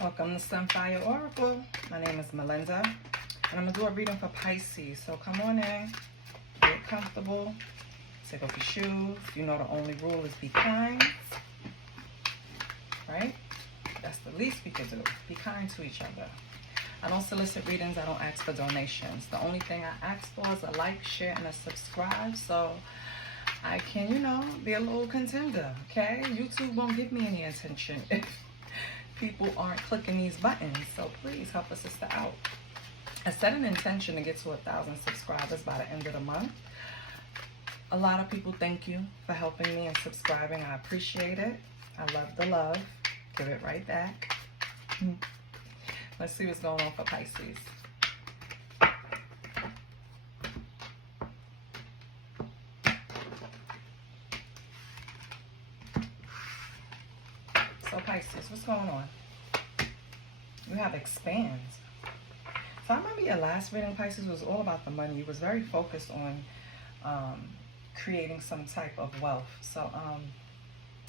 Welcome to Sunfire Oracle. My name is Melinda, and I'm going to do a reading for Pisces. So come on in, get comfortable, take off your shoes. You know the only rule is be kind, right? That's the least we can do. Be kind to each other. I don't solicit readings. I don't ask for donations. The only thing I ask for is a like, share, and a subscribe so I can, be a little contender, okay? YouTube won't give me any attention if people aren't clicking these buttons. So please help a sister out. I set an intention to get to 1,000 subscribers by the end of the month. A lot of people thank you for helping me and subscribing. I appreciate it. I love the love. Give it right back. Let's see what's going on for Pisces. So Pisces, what's going on? You have expand. So I remember your last reading, Pisces, was all about the money. You was very focused on creating some type of wealth. So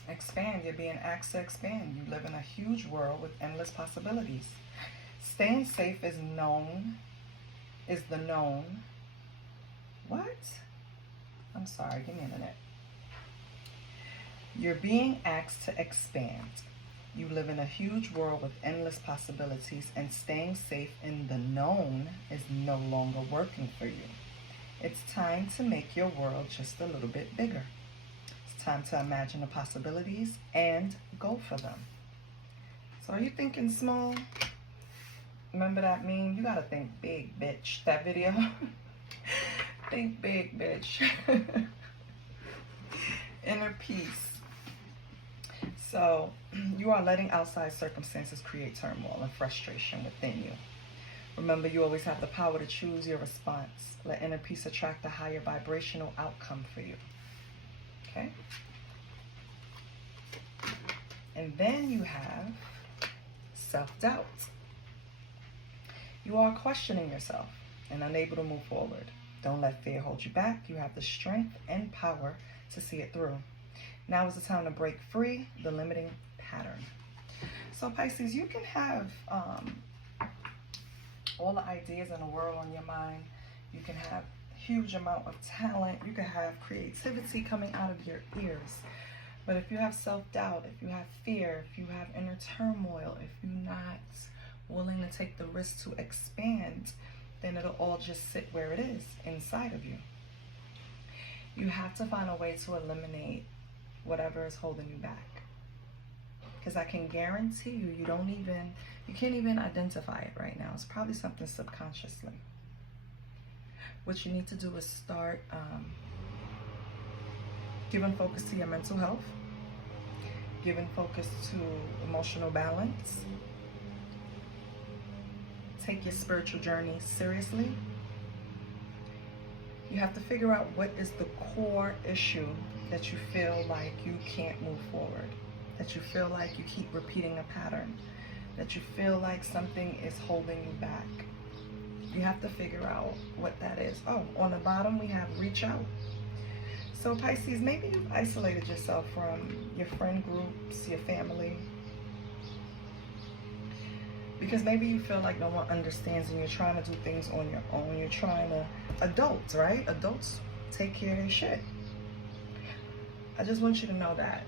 expand. You're being asked to expand. You live in a huge world with endless possibilities. Staying safe is the known. What? I'm sorry, give me a minute. You're being asked to expand. You live in a huge world with endless possibilities, and staying safe in the known is no longer working for you. It's time to make your world just a little bit bigger. It's time to imagine the possibilities and go for them. So are you thinking small? Remember that meme? You gotta think big, bitch. That video? Think big, bitch. Inner peace. So you are letting outside circumstances create turmoil and frustration within you. Remember, you always have the power to choose your response. Let inner peace attract a higher vibrational outcome for you. Okay? And then you have self-doubt. You are questioning yourself and unable to move forward. Don't let fear hold you back. You have the strength and power to see it through. Now is the time to break free the limiting pattern. So Pisces, you can have all the ideas in the world on your mind. You can have a huge amount of talent. You can have creativity coming out of your ears. But if you have self-doubt, if you have fear, if you have inner turmoil, if you're not willing to take the risk to expand, then it'll all just sit where it is inside of you. You have to find a way to eliminate whatever is holding you back. Because I can guarantee you, you can't even identify it right now. It's probably something subconsciously. What you need to do is start giving focus to your mental health, giving focus to emotional balance. Take your spiritual journey seriously. You have to figure out what is the core issue that you feel like you can't move forward, that you feel like you keep repeating a pattern, that you feel like something is holding you back. You have to figure out what that is. Oh, on the bottom we have reach out. So Pisces, maybe you've isolated yourself from your friend groups, your family, because maybe you feel like no one understands and you're trying to do things on your own. You're trying to, adults, right? Adults take care of their shit. I just want you to know that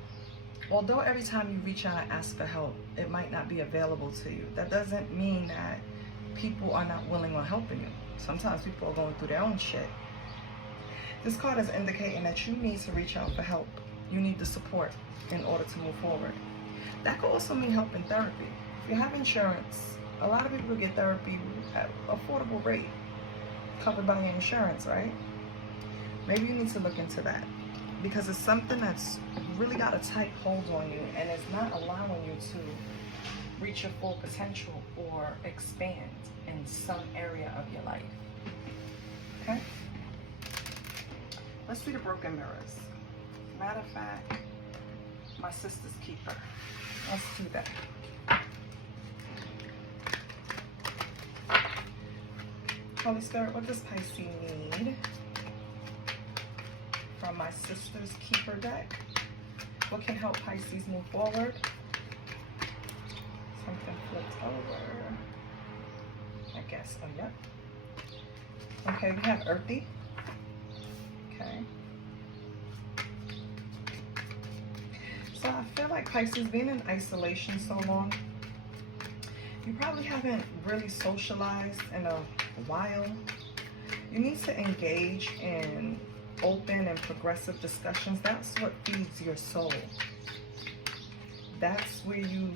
although every time you reach out and ask for help, it might not be available to you, that doesn't mean that people are not willing or helping you. Sometimes people are going through their own shit. This card is indicating that you need to reach out for help. You need the support in order to move forward. That could also mean help in therapy. If you have insurance, a lot of people get therapy at affordable rate, covered by your insurance, right? Maybe you need to look into that, because it's something that's really got a tight hold on you and it's not allowing you to reach your full potential or expand in some area of your life. Okay? Let's see the broken mirrors. Matter of fact, my sister's keeper. Let's see that. Holy Spirit, what does Pisces need from my sister's keeper deck? What can help Pisces move forward? Something flipped Okay, we have earthy. Okay. So I feel like Pisces, being in isolation so long, you probably haven't really socialized in a while. You need to engage in open and progressive discussions. That's what feeds your soul. That's where you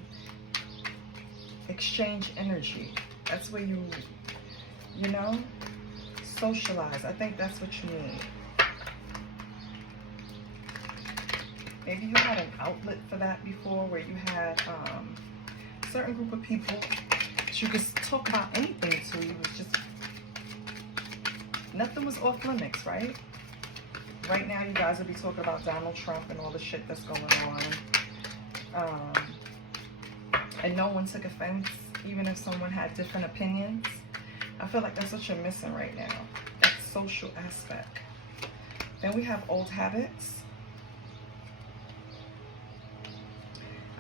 exchange energy. That's where you know, socialize. I think that's what you need. Maybe you had an outlet for that before, where you had a certain group of people that you could talk about anything to. You was just, nothing was off limits, right? Right now, you guys will be talking about Donald Trump and all the shit that's going on. And no one took offense, even if someone had different opinions. I feel like that's what you're missing right now, that social aspect. Then we have old habits.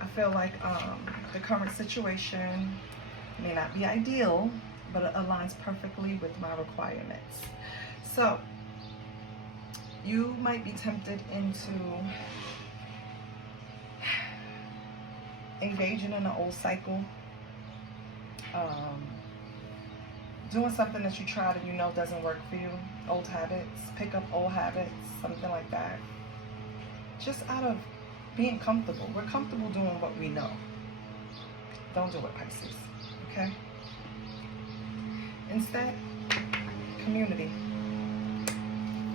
I feel like the current situation may not be ideal, but it aligns perfectly with my requirements. So you might be tempted into engaging in an old cycle, doing something that you tried and you know doesn't work for you. Old habits, pick up old habits, something like that. Just out of being comfortable. We're comfortable doing what we know. Don't do it, Pisces, okay? Instead, community.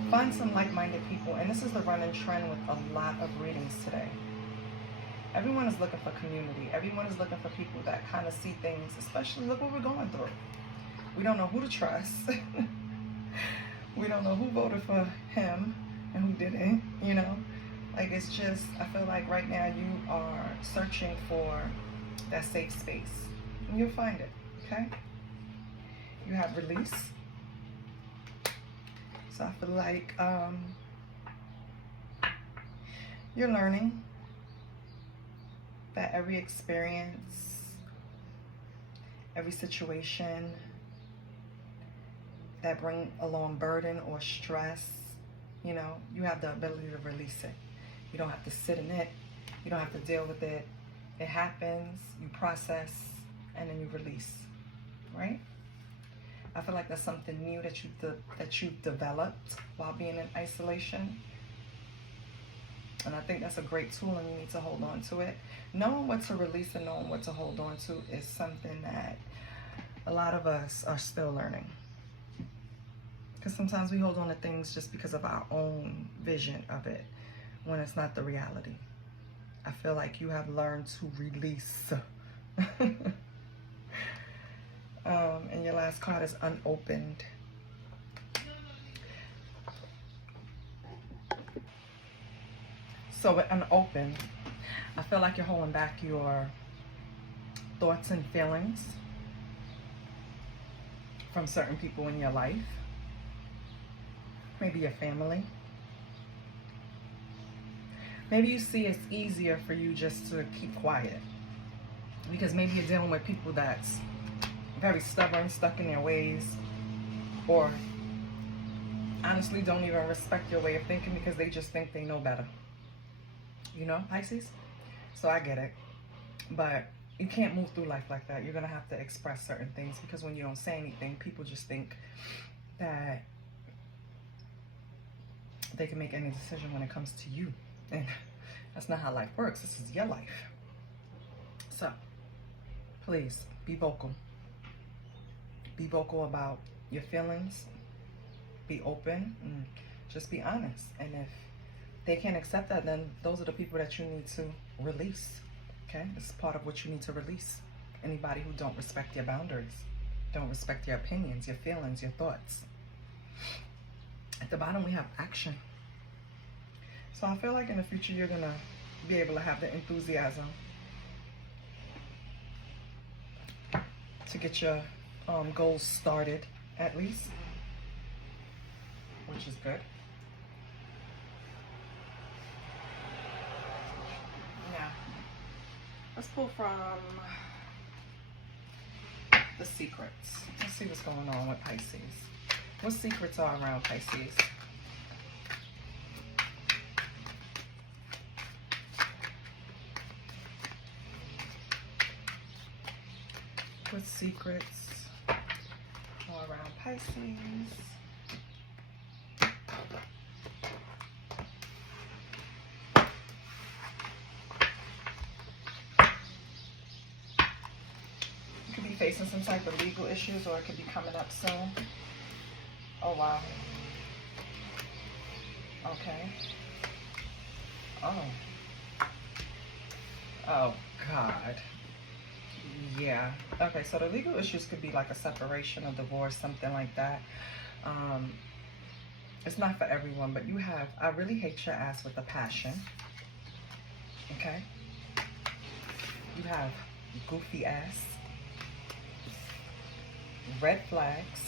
Find some like-minded people, and this is the running trend with a lot of readings today. Everyone is looking for community. Everyone is looking for people that kind of see things, especially look what we're going through. We don't know who to trust. We don't know who voted for him and who didn't, you know? Like, it's just, I feel like right now you are searching for that safe space. And you'll find it, okay? You have release. So I feel like you're learning that every experience, every situation that bring along burden or stress, you know, you have the ability to release it. You don't have to sit in it. You don't have to deal with it. It happens, you process, and then you release, right? I feel like that's something new that you've developed while being in isolation. And I think that's a great tool, and you need to hold on to it. Knowing what to release and knowing what to hold on to is something that a lot of us are still learning. Because sometimes we hold on to things just because of our own vision of it, when it's not the reality. I feel like you have learned to release. And your last card is unopened. So with unopened, I feel like you're holding back your thoughts and feelings from certain people in your life. Maybe your family. Maybe you see it's easier for you just to keep quiet, because maybe you're dealing with people that's very stubborn, stuck in their ways, or honestly don't even respect your way of thinking because they just think they know better. You know, Pisces? So I get it. But you can't move through life like that. You're going to have to express certain things, because when you don't say anything, people just think that they can make any decision when it comes to you. And that's not how life works. This is your life. So, please, be vocal. Be vocal about your feelings. Be open. And just be honest. And if they can't accept that, then those are the people that you need to release. Okay? It's part of what you need to release. Anybody who don't respect your boundaries, don't respect your opinions, your feelings, your thoughts. At the bottom, we have action. So I feel like in the future, you're going to be able to have the enthusiasm to get your goals started, at least, which is good. Now, let's pull from the secrets. Let's see what's going on with Pisces. What secrets are around Pisces? What secrets are around Pisces? You could be facing some type of legal issues, or it could be coming up soon. Oh, wow. Okay. Oh. Oh, God. Yeah. Okay, so the legal issues could be like a separation, a divorce, something like that. It's not for everyone, but you have, I really hate your ass with a passion. Okay? You have goofy ass, red flags,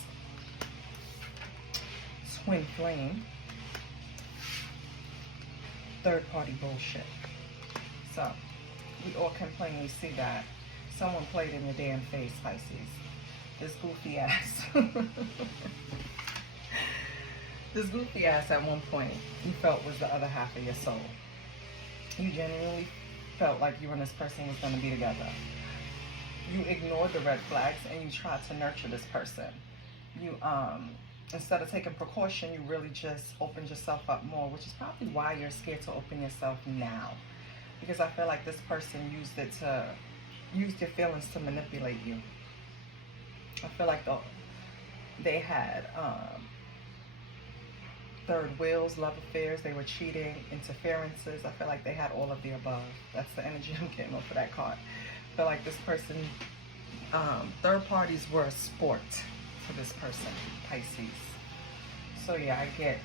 twin flame, third party bullshit. So, we all can plainly see that someone played in your damn face, Pisces. This goofy ass. This goofy ass at one point you felt was the other half of your soul. You genuinely felt like you and this person was going to be together. You ignored the red flags and you tried to nurture this person. You, instead of taking precaution, you really just opened yourself up more, which is probably why you're scared to open yourself now. Because I feel like this person used your feelings to manipulate you. I feel like they had third wheels, love affairs, they were cheating, interferences. I feel like they had all of the above. That's the energy I'm getting off of that card. I feel like this person, third parties were a sport for this person, Pisces. So yeah, I get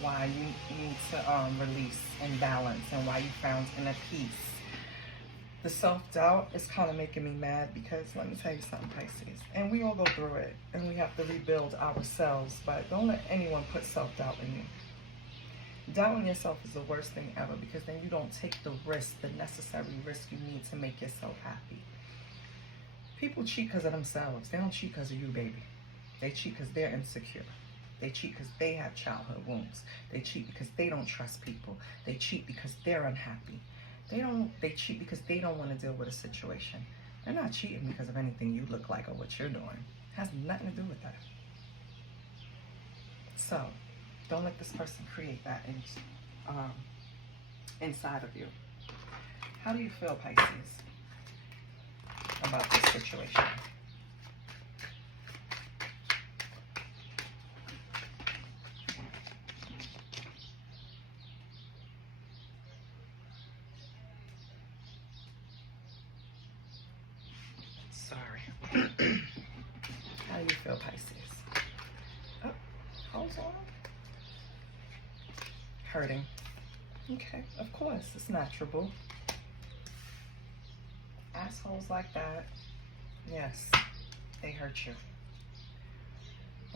why you need to release and balance, and why you found inner peace. The self-doubt is kind of making me mad, because let me tell you something, Pisces, and we all go through it and we have to rebuild ourselves, but don't let anyone put self-doubt in you. Doubting yourself is the worst thing ever, because then you don't take the risk, the necessary risk you need to make yourself happy. People cheat because of themselves. They don't cheat because of you, baby. They cheat because they're insecure. They cheat because they have childhood wounds. They cheat because they don't trust people. They cheat because they're unhappy. They cheat because they don't want to deal with a situation. They're not cheating because of anything you look like or what you're doing. It has nothing to do with that. So, don't let this person create that inside of you. How do you feel, Pisces, about this situation? Sorry. How do you feel, Pisces? Oh, hold on. Hurting. Okay, of course, it's natural. Assholes like that, yes, they hurt you.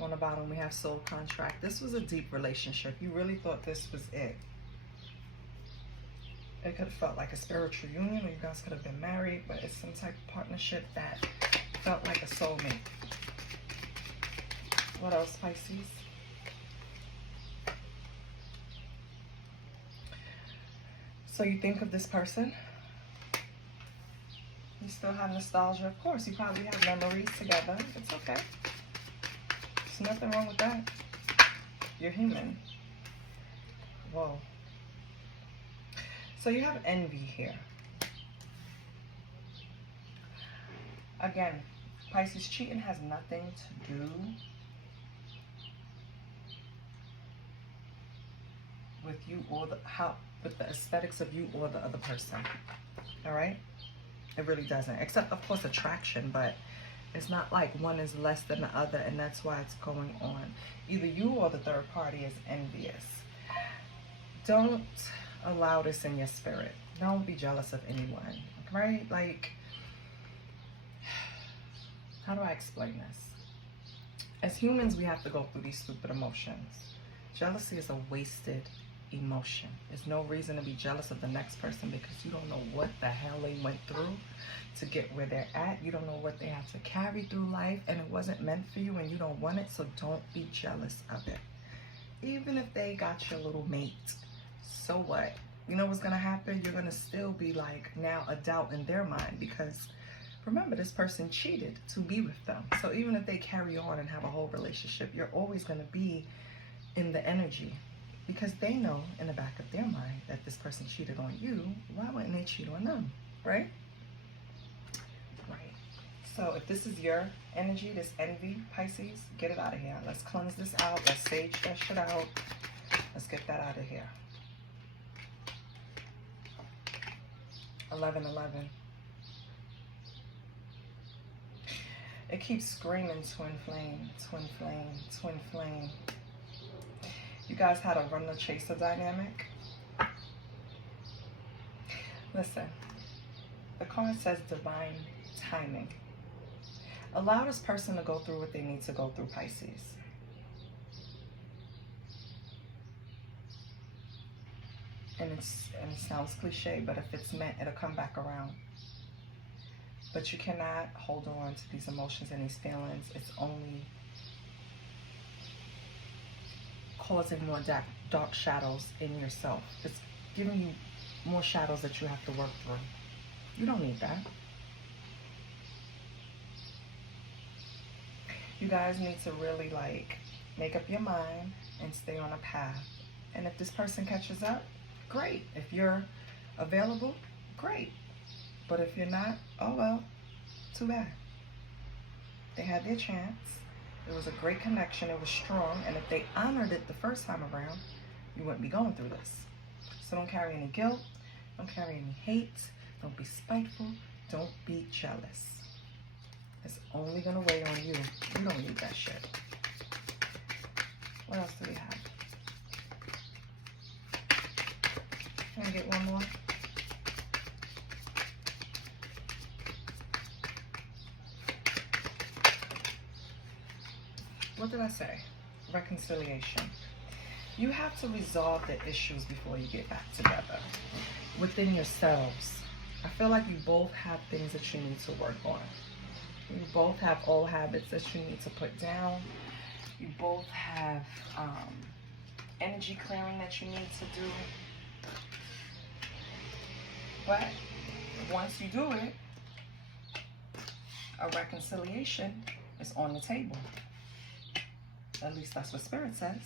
On the bottom, we have soul contract. This was a deep relationship. You really thought this was it. It could have felt like a spiritual union, or you guys could have been married, but it's some type of partnership that felt like a soulmate. What else, Pisces? So you think of this person. You still have nostalgia. Of course, you probably have memories together. It's okay. There's nothing wrong with that. You're human. Whoa. So you have envy here. Again, Pisces, cheating has nothing to do with you or with the aesthetics of you or the other person. All right? It really doesn't. Except, of course, attraction, but it's not like one is less than the other, and that's why it's going on. Either you or the third party is envious. Don't allow this in your spirit. Don't be jealous of anyone, right? Like, how do I explain this? As humans, we have to go through these stupid emotions. Jealousy is a wasted emotion. There's no reason to be jealous of the next person because you don't know what the hell they went through to get where they're at. You don't know what they have to carry through life, and it wasn't meant for you and you don't want it, so don't be jealous of it. Even if they got your little mate, so what? You know what's gonna happen? You're gonna still be like now a doubt in their mind because remember, this person cheated to be with them. So even if they carry on and have a whole relationship, you're always gonna be in the energy because they know in the back of their mind that this person cheated on you. Why wouldn't they cheat on them, right? Right. So if this is your energy, this envy, Pisces, get it out of here. Let's cleanse this out. Let's sage that shit out. Let's get that out of here. 1111. It keeps screaming twin flame, twin flame, twin flame. You guys had a runner chaser dynamic. Listen, the card says divine timing. Allow this person to go through what they need to go through, Pisces. And it sounds cliche, but if it's meant, it'll come back around. But you cannot hold on to these emotions and these feelings. It's only causing more dark shadows in yourself. It's giving you more shadows that you have to work through. You don't need that. You guys need to really like make up your mind and stay on a path. And if this person catches up, great. If you're available, great. But if you're not, oh well, too bad. They had their chance. It was a great connection. It was strong. And if they honored it the first time around, you wouldn't be going through this. So don't carry any guilt. Don't carry any hate. Don't be spiteful. Don't be jealous. It's only going to weigh on you. You don't need that shit. What else do we have? Can I get one more? What did I say? Reconciliation. You have to resolve the issues before you get back together within yourselves. I feel like you both have things that you need to work on. You both have old habits that you need to put down. You both have energy clearing that you need to do. But once you do it, a reconciliation is on the table. At least that's what Spirit says.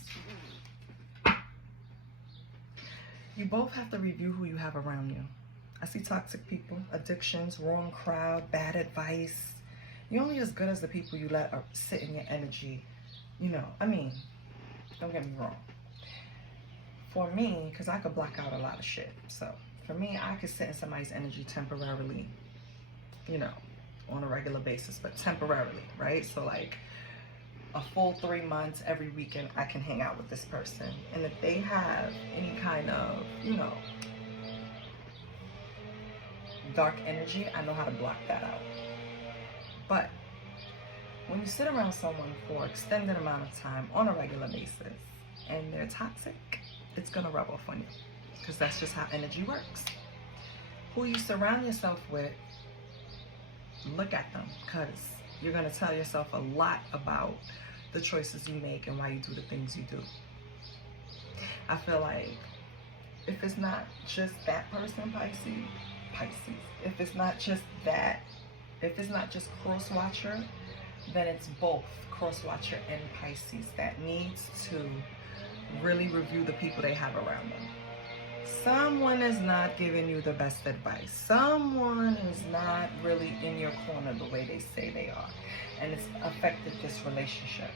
You both have to review who you have around you. I see toxic people, addictions, wrong crowd, bad advice. You're only as good as the people you let sit in your energy. You know, I mean, don't get me wrong. For me, because I could block out a lot of shit. So, for me, I could sit in somebody's energy temporarily, you know, on a regular basis, but temporarily, right? So, like, a full 3 months, every weekend, I can hang out with this person. And if they have any kind of, you know, dark energy, I know how to block that out. But when you sit around someone for an extended amount of time on a regular basis and they're toxic, it's going to rub off on you because that's just how energy works. Who you surround yourself with, look at them because you're going to tell yourself a lot about the choices you make and why you do the things you do. I feel like if it's not just that person, Pisces, if it's not just that, if it's not just cross-watcher, then it's both cross-watcher and Pisces that needs to really review the people they have around them. Someone is not giving you the best advice. Someone is not really in your corner the way they say they are. And it's affected this relationship.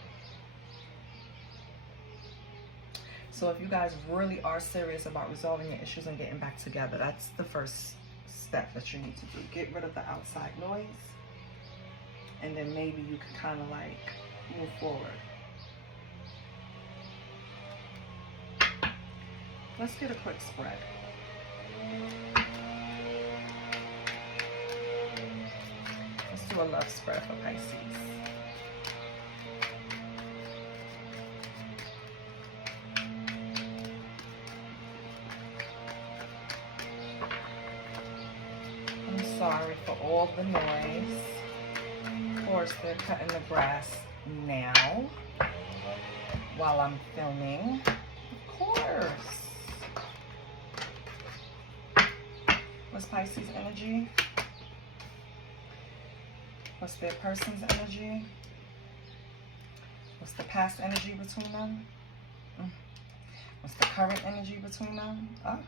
So if you guys really are serious about resolving your issues and getting back together, that's the first step that you need to do. Get rid of the outside noise. And then maybe you can kind of like move forward. Let's get a quick spread. Let's do a love spread for Pisces. sorry for all the noise. Of course, they're cutting the grass now while I'm filming. Of course. What's Pisces energy? What's their person's energy? What's the past energy between them? What's the current energy between them? Oh,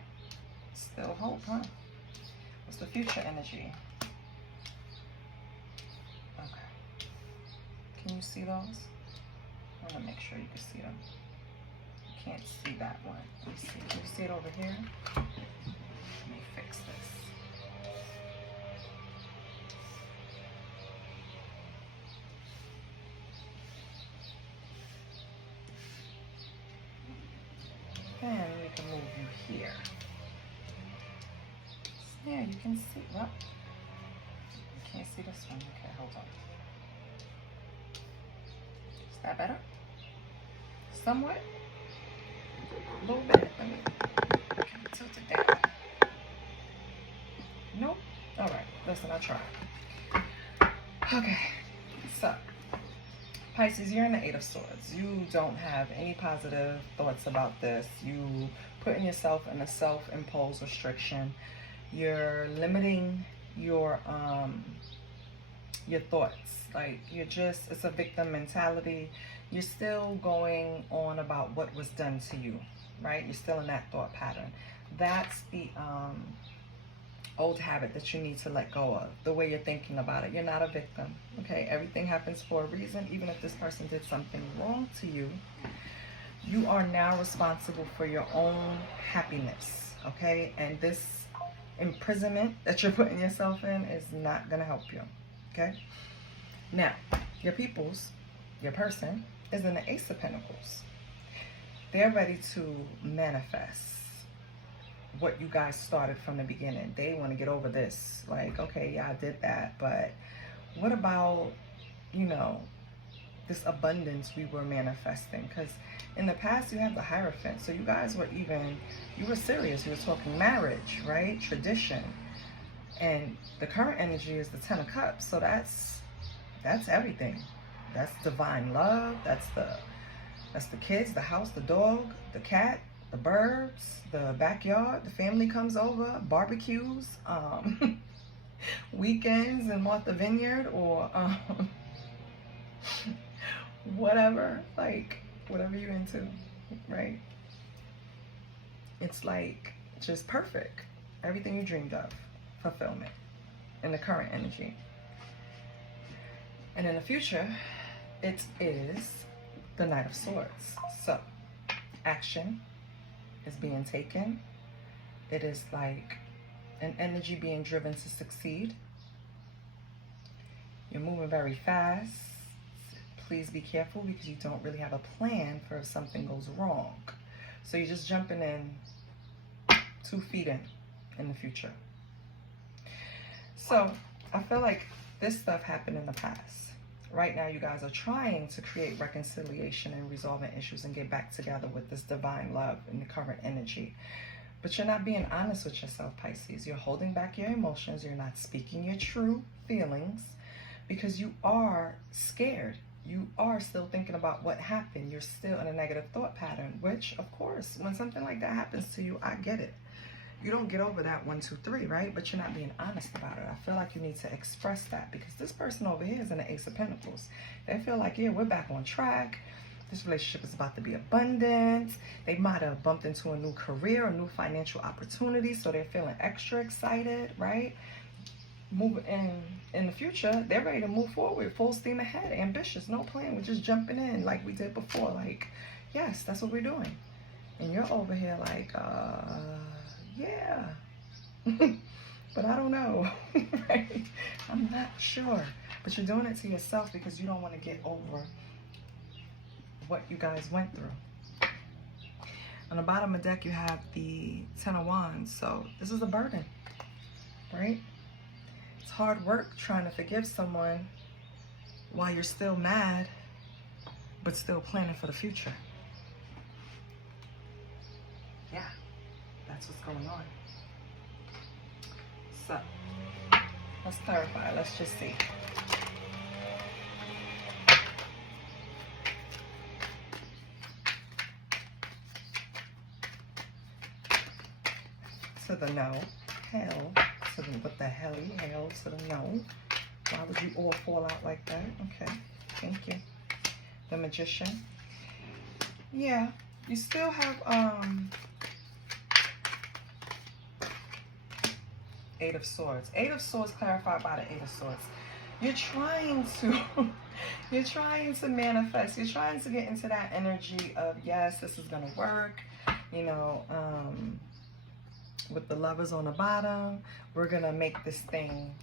still hope, huh? What's the future energy? Okay. Can you see those? I want to make sure you can see them. You can't see that one. Let me see. Can you see it over here? Let me fix this. And we can move you here. Yeah, you can see. Well, you can't see this one. Okay, hold on. Is that better? Somewhat? A little bit. Let me tilt it down. Nope. All right. Listen, I tried. Okay. So, Pisces, you're in the Eight of Swords. You don't have any positive thoughts about this. You putting yourself in a self-imposed restriction. You're limiting your thoughts. Like, you're just, it's a victim mentality. You're still going on about what was done to you, right? You're still in that thought pattern. That's the old habit that you need to let go of, the way you're thinking about it. You're not a victim, okay? Everything happens for a reason. Even if this person did something wrong to you, you are now responsible for your own happiness, okay? And this imprisonment that you're putting yourself in is not going to help you, okay? Now, your person is in the Ace of Pentacles. They're ready to manifest what you guys started from the beginning. They want to get over this. Like, okay, yeah, I did that, but what about, you know, this abundance we were manifesting? Because in the past, you have the Hierophant. So you guys were you were serious. You were talking marriage, right? Tradition. And the current energy is the Ten of Cups. So that's everything. That's divine love. That's the kids, the house, the dog, the cat, the birds, the backyard, the family comes over, barbecues, weekends in Martha Vineyard, or whatever, like whatever you're into, right? It's like just perfect. Everything you dreamed of, fulfillment in the current energy. And in the future, it is the Knight of Swords. So, action is being taken. It is like an energy being driven to succeed. You're moving very fast. Please be careful because you don't really have a plan for if something goes wrong. So you're just jumping in 2 feet in the future. So I feel like this stuff happened in the past. Right now, you guys are trying to create reconciliation and resolving issues and get back together with this divine love in the current energy. But you're not being honest with yourself, Pisces. You're holding back your emotions. You're not speaking your true feelings because you are scared. You are still thinking about what happened. You're still in a negative thought pattern, which, of course, when something like that happens to you, I get it. You don't get over that 1, 2, 3, right? But you're not being honest about it. I feel like you need to express that because this person over here is in the Ace of Pentacles. They feel like, yeah, we're back on track. This relationship is about to be abundant. They might have bumped into a new career, a new financial opportunity, so they're feeling extra excited, right? Moving in the future, they're ready to move forward, full steam ahead, ambitious, no plan. We're just jumping in like we did before. Like, yes, that's what we're doing. And you're over here like, yeah, but I don't know, right? I'm not sure, but you're doing it to yourself because you don't want to get over what you guys went through. On the bottom of the deck, you have the Ten of Wands, so this is a burden, right? It's hard work trying to forgive someone while you're still mad, but still planning for the future. Yeah, that's what's going on. So, Let's clarify. Let's just see. To the no. Hell. To the, what the hell? Hell to the no. Why would you all fall out like that? Okay. Thank you. The Magician. Yeah. You still have, Eight of Swords. Eight of Swords clarified by the Eight of Swords. You're trying to, you're trying to manifest. You're trying to get into that energy of, yes, this is going to work. You know, with the Lovers on the bottom, we're going to make this thing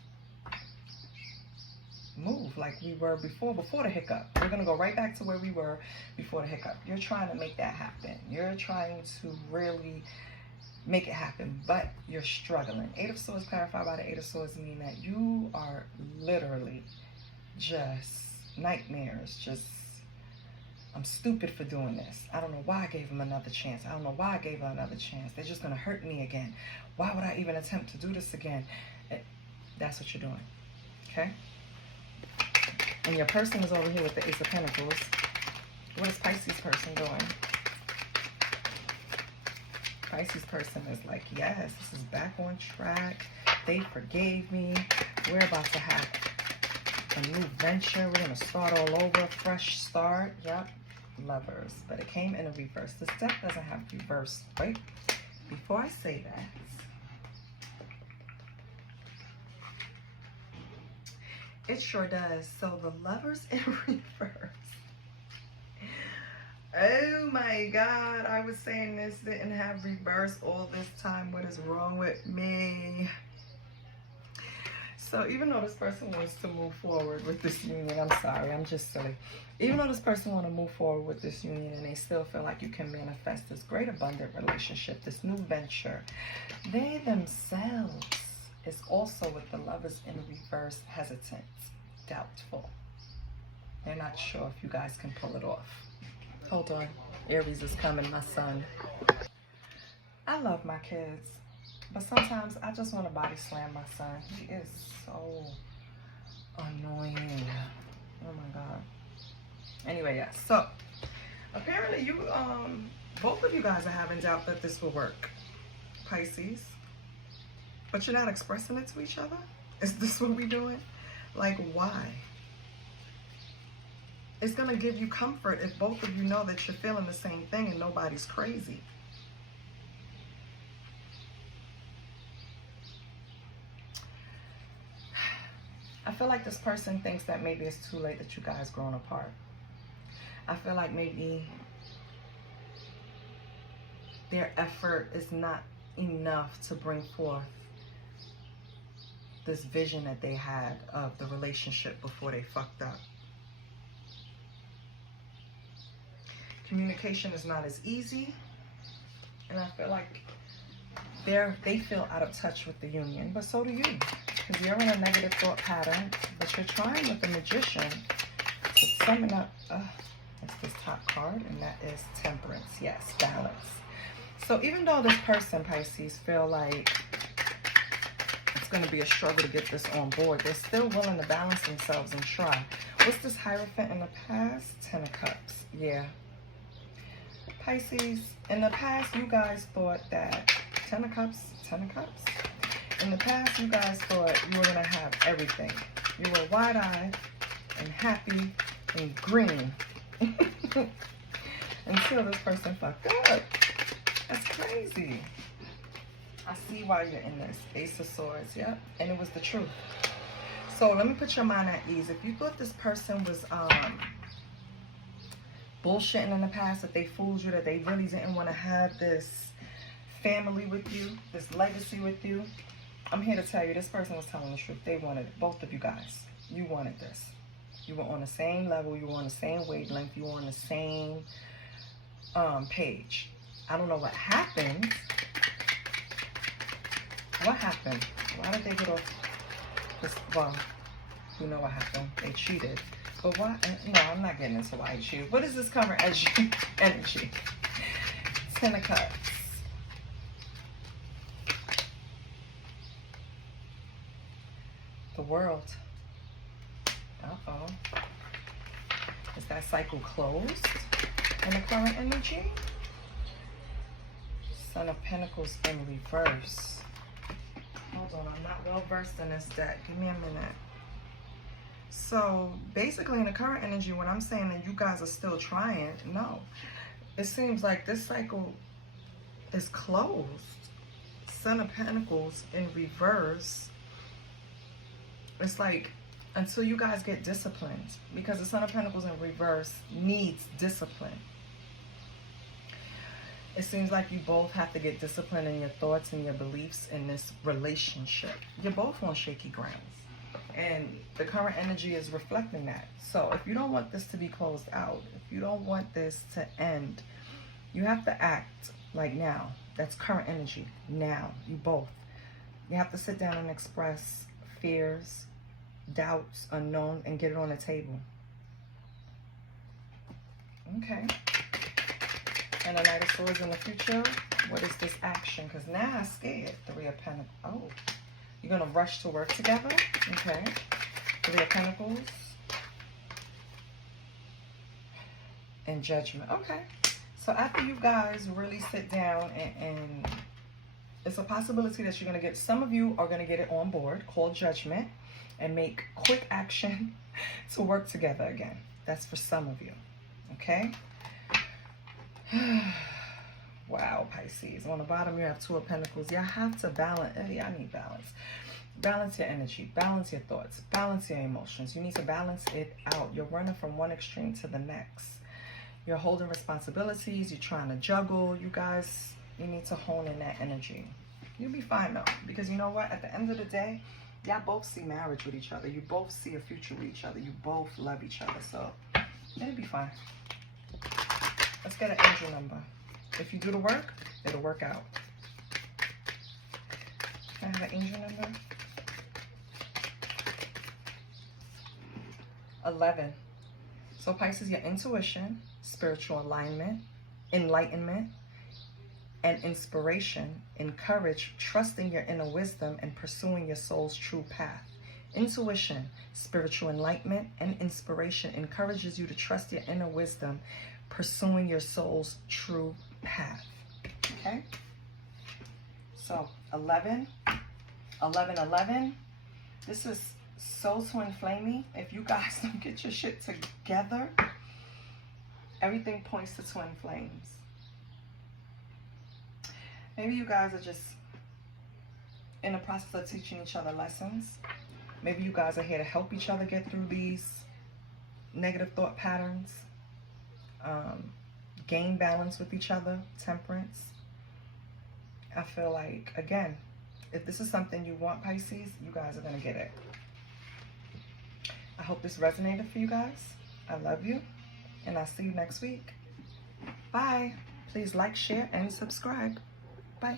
move like we were before the hiccup. We're going to go right back to where we were before the hiccup. You're trying to make that happen. You're trying to really make it happen, but you're struggling. Eight of Swords clarified by the Eight of Swords mean that you are literally just nightmares. Just, I'm stupid for doing this. I don't know why I gave him another chance. I don't know why I gave her another chance. They're just going to hurt me again. Why would I even attempt to do this again? That's what you're doing. Okay? And your person is over here with the Ace of Pentacles. What is Pisces person doing? Pisces person is like, yes, this is back on track. They forgave me. We're about to have a new venture. We're going to start all over. Fresh start. Yep. Lovers. But it came in a reverse. This deck doesn't have reverse. Wait. Before I say that, it sure does. So the Lovers in reverse. Oh my God, I was saying this didn't have reverse all this time. What is wrong with me? So even though this person wants to move forward with this union, I'm sorry, I'm just silly. Even though this person wants to move forward with this union and they still feel like you can manifest this great abundant relationship, this new venture, they themselves is also with the Lovers in reverse, hesitant, doubtful. They're not sure if you guys can pull it off. Hold on. Aries is coming, my son. I love my kids, but sometimes I just want to body slam my son. He is so annoying. Oh my God. Anyway, yes. So apparently you, both of you guys are having doubt that this will work, Pisces. But you're not expressing it to each other? Is this what we're doing? Like, why? It's going to give you comfort if both of you know that you're feeling the same thing and nobody's crazy. I feel like this person thinks that maybe it's too late that you guys grown apart. I feel like maybe their effort is not enough to bring forth this vision that they had of the relationship before they fucked up. Communication is not as easy, and I feel like they feel out of touch with the union, but so do you, because you're in a negative thought pattern, but you're trying with the Magician to summon up, that's this top card, and that is Temperance, yes, balance. So even though this person, Pisces, feel like it's going to be a struggle to get this on board, they're still willing to balance themselves and try. What's this Hierophant in the past? Ten of Cups, yeah. Pisces, in the past, you guys thought that, Ten of Cups. In the past, you guys thought you were going to have everything. You were wide-eyed and happy and green. Until this person fucked up. That's crazy. I see why you're in this. Ace of Swords, yep. And it was the truth. So let me put your mind at ease. If you thought this person was, bullshitting in the past, that they fooled you, that they really didn't want to have this family with you, this legacy with you, I'm here to tell you this person was telling the truth. They wanted it. Both of you guys. You wanted this. You were on the same level. You were on the same wavelength. You were on the same page. I don't know what happened. What happened? Why did they get off this? Well, you know what happened. They cheated. But why? No, I'm not getting into why you cheated. What is this cover as energy? Ten of Cups. The World. Uh-oh. Is that cycle closed in the current energy? Son of Pentacles in reverse. Hold on, I'm not well versed in this deck. Give me a minute. So basically in the current energy, when I'm saying that you guys are still trying, no. It seems like this cycle is closed. Son of Pentacles in reverse. It's like until you guys get disciplined, because the Son of Pentacles in reverse needs discipline. It seems like you both have to get disciplined in your thoughts and your beliefs in this relationship. You're both on shaky grounds. And the current energy is reflecting that. So if you don't want this to be closed out, if you don't want this to end, you have to act like now. That's current energy. Now. You both. You have to sit down and express fears, doubts, unknown, and get it on the table. Okay. And the Knight of Swords in the future. What is this action? Because now I'm scared. Three of Pentacles. Oh. You're going to rush to work together. Okay. Three of Pentacles. And Judgment. Okay. So after you guys really sit down and it's a possibility that you're going to get, some of you are going to get it on board, called Judgment, and make quick action to work together again. That's for some of you. Okay. Wow, Pisces. On the bottom, you have Two of Pentacles. Y'all have to balance. Y'all need balance. Balance your energy. Balance your thoughts. Balance your emotions. You need to balance it out. You're running from one extreme to the next. You're holding responsibilities. You're trying to juggle. You guys, you need to hone in that energy. You'll be fine, though. Because you know what? At the end of the day, y'all both see marriage with each other. You both see a future with each other. You both love each other. So, it'll be fine. Let's get an angel number. If you do the work, it'll work out. Can I have an angel number? 11. So Pisces, your intuition, spiritual alignment, enlightenment, and inspiration encourage trusting your inner wisdom and pursuing your soul's true path. Intuition, spiritual enlightenment, and inspiration encourages you to trust your inner wisdom, pursuing your soul's true path. Okay? So 11, 11, 11. This is so twin flamey. If you guys don't get your shit together, everything points to twin flames. Maybe you guys are just in the process of teaching each other lessons. Maybe you guys are here to help each other get through these negative thought patterns. Gain balance with each other, temperance. I feel like, again, if this is something you want, Pisces, you guys are going to get it. I hope this resonated for you guys. I love you, and I'll see you next week. Bye. Please like, share, and subscribe. Bye.